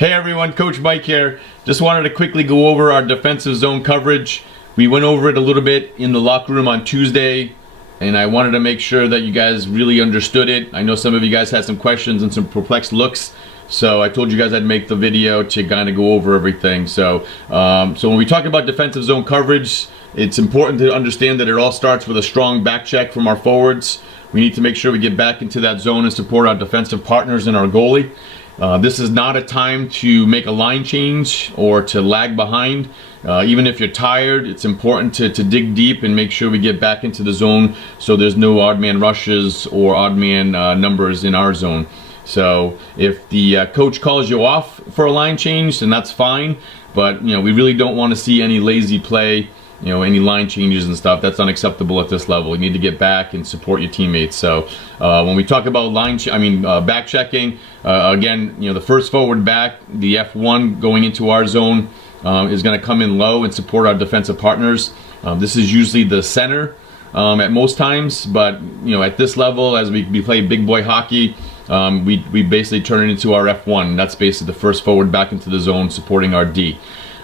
Hey everyone, Coach Mike here. Just wanted to quickly go over our defensive zone coverage. We went over it a little bit in the locker room on Tuesday, and I wanted to make sure that you guys really understood it. I know some of you guys had some questions and some perplexed looks, so I told you guys I'd make the video to kind of go over everything. So when we talk about defensive zone coverage, it's important to understand that it all starts with a strong back check from our forwards. We need to make sure we get back into that zone and support our defensive partners and our goalie. This is not a time to make a line change or to lag behind. Even if you're tired, it's important to dig deep and make sure we get back into the zone so there's no odd man rushes or odd man numbers in our zone. So if the coach calls you off for a line change, then that's fine. But we really don't want to see any lazy play, any line changes and stuff. That's unacceptable at this level. You need to get back and support your teammates. So when we talk about back checking, again, the first forward back, the F1 going into our zone is going to come in low and support our defensive partners. This is usually the center at most times, but at this level, as we play big boy hockey, we basically turn it into our F1. That's basically the first forward back into the zone supporting our D.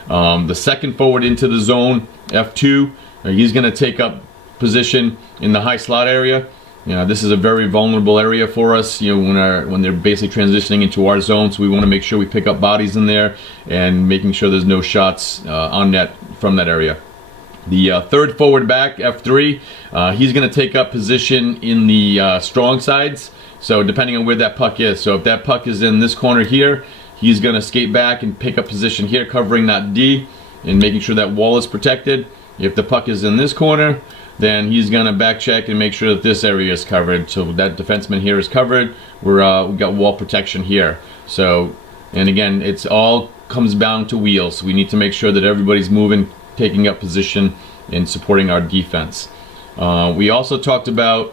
The second forward into the zone, F2, he's going to take up position in the high slot area. This is a very vulnerable area for us, when they're basically transitioning into our zone. So we want to make sure we pick up bodies in there and making sure there's no shots on net from that area. The third forward back, F3, he's going to take up position in the strong sides. So depending on where that puck is. So if that puck is in this corner here, he's going to skate back and pick up position here, covering that D and making sure that wall is protected. If the puck is in this corner, then he's going to back check and make sure that this area is covered. So that defenseman here is covered. We've got wall protection here. So, and again, it's all comes down to wheels. We need to make sure that everybody's moving, taking up position, and supporting our defense. We also talked about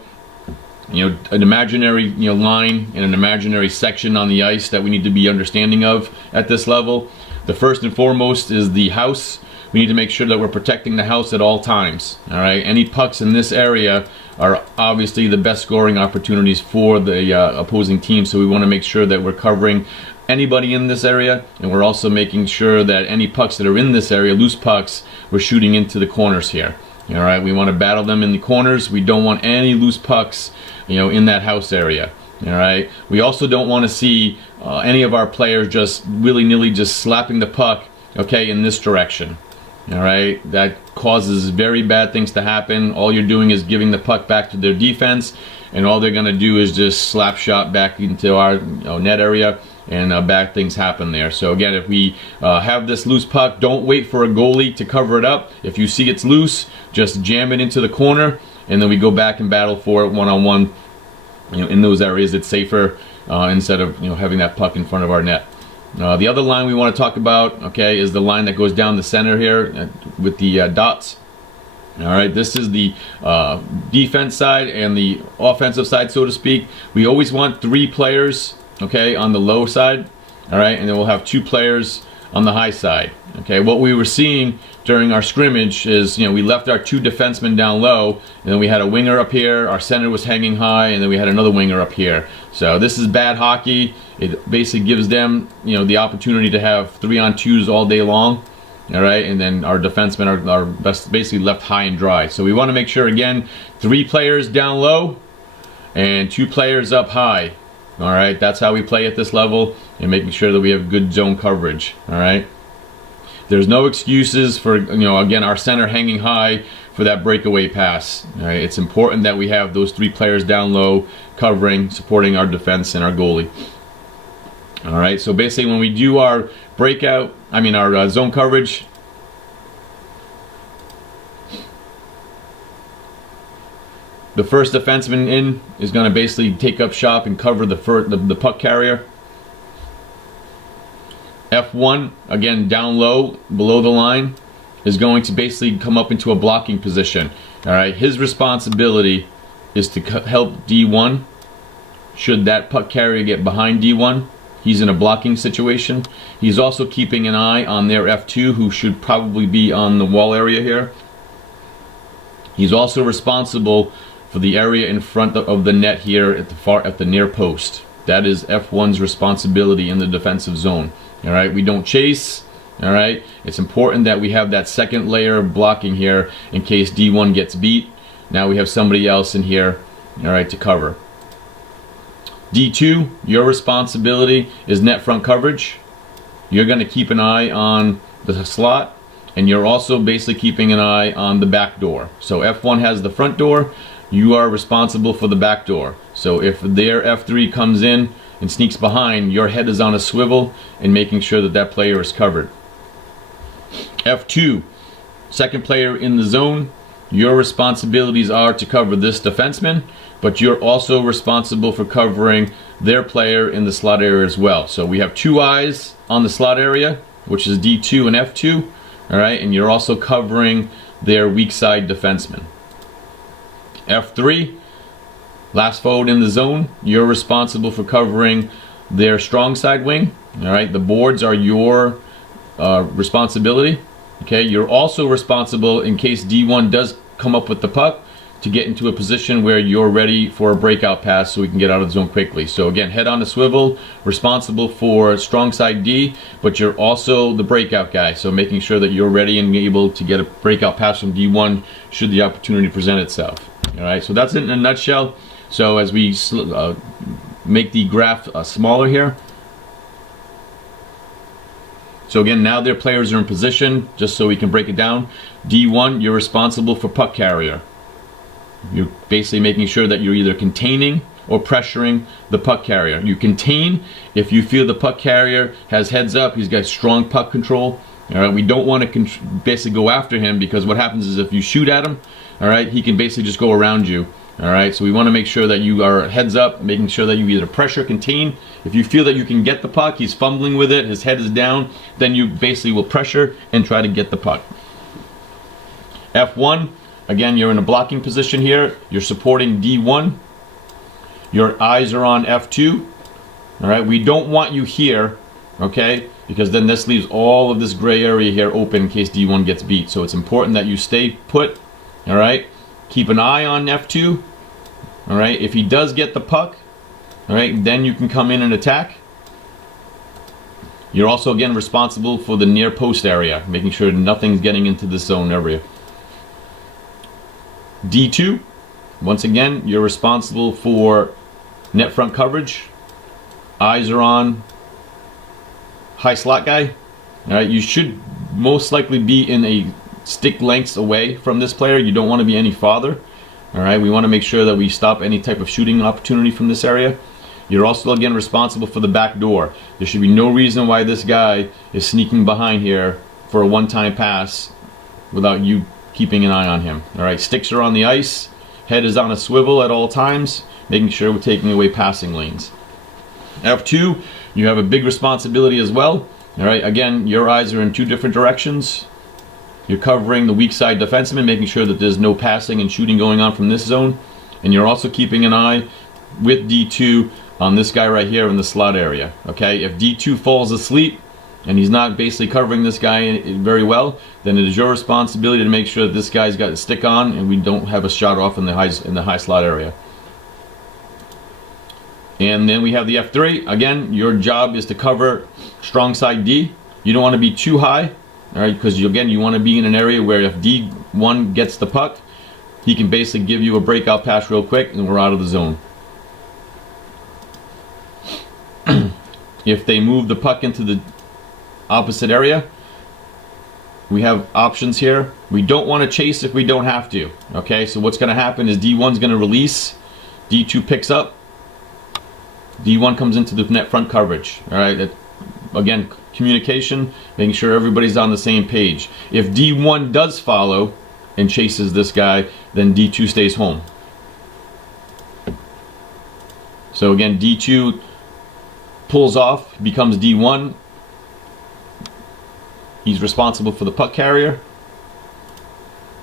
an imaginary line and an imaginary section on the ice that we need to be understanding of at this level. The first and foremost is the house. We need to make sure that we're protecting the house at all times. All right, any pucks in this area are obviously the best scoring opportunities for the opposing team, so we want to make sure that we're covering anybody in this area, and we're also making sure that any pucks that are in this area, loose pucks, we're shooting into the corners here. All right, we want to battle them in the corners. We don't want any loose pucks in that house area. All right, we also don't want to see any of our players just willy-nilly just slapping the puck, in this direction. All right, that causes very bad things to happen. All you're doing is giving the puck back to their defense, and all they're going to do is just slap shot back into our net area, and bad things happen there. So again, if we have this loose puck, don't wait for a goalie to cover it up. If you see it's loose, just jam it into the corner, and then we go back and battle for it one-on-one. In those areas, it's safer instead of having that puck in front of our net. The other line we want to talk about, is the line that goes down the center here with the dots. All right, this is the defense side and the offensive side, so to speak. We always want 3 players, on the low side. All right, and then we'll have 2 players on the high side. What we were seeing during our scrimmage is, we left our 2 defensemen down low, and then we had a winger up here, our center was hanging high, and then we had another winger up here. So this is bad hockey. It basically gives them, the opportunity to have 3-on-2s all day long. All right, and then our defensemen are basically left high and dry. So we want to make sure, again, 3 players down low and 2 players up high. All right, that's how we play at this level, and making sure that we have good zone coverage. All right, there's no excuses for again, our center hanging high for that breakaway pass. All right, it's important that we have those 3 players down low covering, supporting our defense and our goalie. All right, so basically when we do our our zone coverage, the first defenseman in is going to basically take up shop and cover the puck carrier. F1, again down low, below the line, is going to basically come up into a blocking position. All right, his responsibility is to help D1. Should that puck carrier get behind D1, he's in a blocking situation. He's also keeping an eye on their F2, who should probably be on the wall area here. He's also responsible for the area in front of the net here at the near post. That is F1's responsibility in the defensive zone. All right, we don't chase. All right, it's important that we have that second layer of blocking here in case D1 gets beat. Now we have somebody else in here, all right, to cover. D2, your responsibility is net front coverage. You're going to keep an eye on the slot, and you're also basically keeping an eye on the back door. So F1 has the front door, you are responsible for the back door. So if their F3 comes in and sneaks behind, your head is on a swivel and making sure that that player is covered. F2, second player in the zone, your responsibilities are to cover this defenseman, but you're also responsible for covering their player in the slot area as well. So we have two eyes on the slot area, which is D2 and F2, all right, and you're also covering their weak side defenseman. F3, last forward in the zone, you're responsible for covering their strong side wing, all right. The boards are your responsibility. Okay, you're also responsible in case D1 does come up with the puck to get into a position where you're ready for a breakout pass so we can get out of the zone quickly. So again, head on a swivel, responsible for strong side D, but you're also the breakout guy. So making sure that you're ready and able to get a breakout pass from D1 should the opportunity present itself. All right, so that's it in a nutshell. So as we make the graph smaller here. So again, now their players are in position, just so we can break it down. D1, you're responsible for puck carrier. You're basically making sure that you're either containing or pressuring the puck carrier. You contain if you feel the puck carrier has heads up, he's got strong puck control. All right, we don't want to basically go after him, because what happens is if you shoot at him, all right, he can basically just go around you. All right, so we want to make sure that you are heads up, making sure that you either pressure, contain. If you feel that you can get the puck, he's fumbling with it, his head is down, then you basically will pressure and try to get the puck. F1, again, you're in a blocking position here. You're supporting D1. Your eyes are on F2. All right, we don't want you here, okay, because then this leaves all of this gray area here open in case D1 gets beat. So it's important that you stay put, all right. Keep an eye on F2. All right, if he does get the puck, all right, then you can come in and attack. You're also again responsible for the near post area, making sure nothing's getting into this zone area. D2, once again, you're responsible for net front coverage. Eyes are on high slot guy. All right, you should most likely be in a stick lengths away from this player. You don't want to be any farther. All right, we want to make sure that we stop any type of shooting opportunity from this area. You're also again responsible for the back door. There should be no reason why this guy is sneaking behind here for a one-time pass without you keeping an eye on him. All right, sticks are on the ice, head is on a swivel at all times, making sure we're taking away passing lanes. F2, you have a big responsibility as well. All right, again, your eyes are in two different directions. You're covering the weak side defenseman, making sure that there's no passing and shooting going on from this zone. And you're also keeping an eye with D2 on this guy right here in the slot area. Okay, if D2 falls asleep and he's not basically covering this guy very well, then it is your responsibility to make sure that this guy's got a stick on and we don't have a shot off in the high slot area. And then we have the F3. Again, your job is to cover strong side D. You don't want to be too high. All right, because you want to be in an area where if D1 gets the puck, he can basically give you a breakout pass real quick and we're out of the zone. If they move the puck into the opposite area, we have options here. We don't want to chase if we don't have to. Okay, so what's going to happen is D1's going to release, D2 picks up, D1 comes into the net front coverage. All right, again, communication, making sure everybody's on the same page. If D1 does follow and chases this guy, then D2 stays home. So again, D2 pulls off, becomes D1. He's responsible for the puck carrier.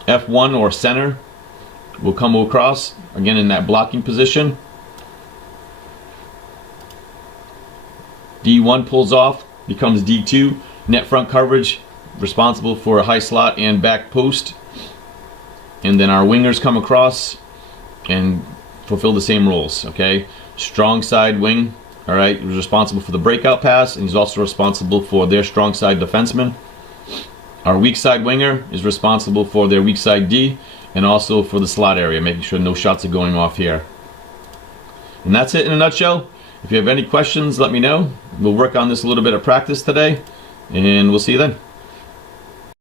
F1 or center will come across, again in that blocking position. D1 pulls off, becomes D2, net front coverage, responsible for a high slot and back post. And then our wingers come across and fulfill the same roles, okay? Strong side wing, All right, he was responsible for the breakout pass, and he's also responsible for their strong side defenseman. Our weak side winger is responsible for their weak side D, and also for the slot area, making sure no shots are going off here. And that's it in a nutshell. If you have any questions, let me know. We'll work on this a little bit of practice today, and we'll see you then.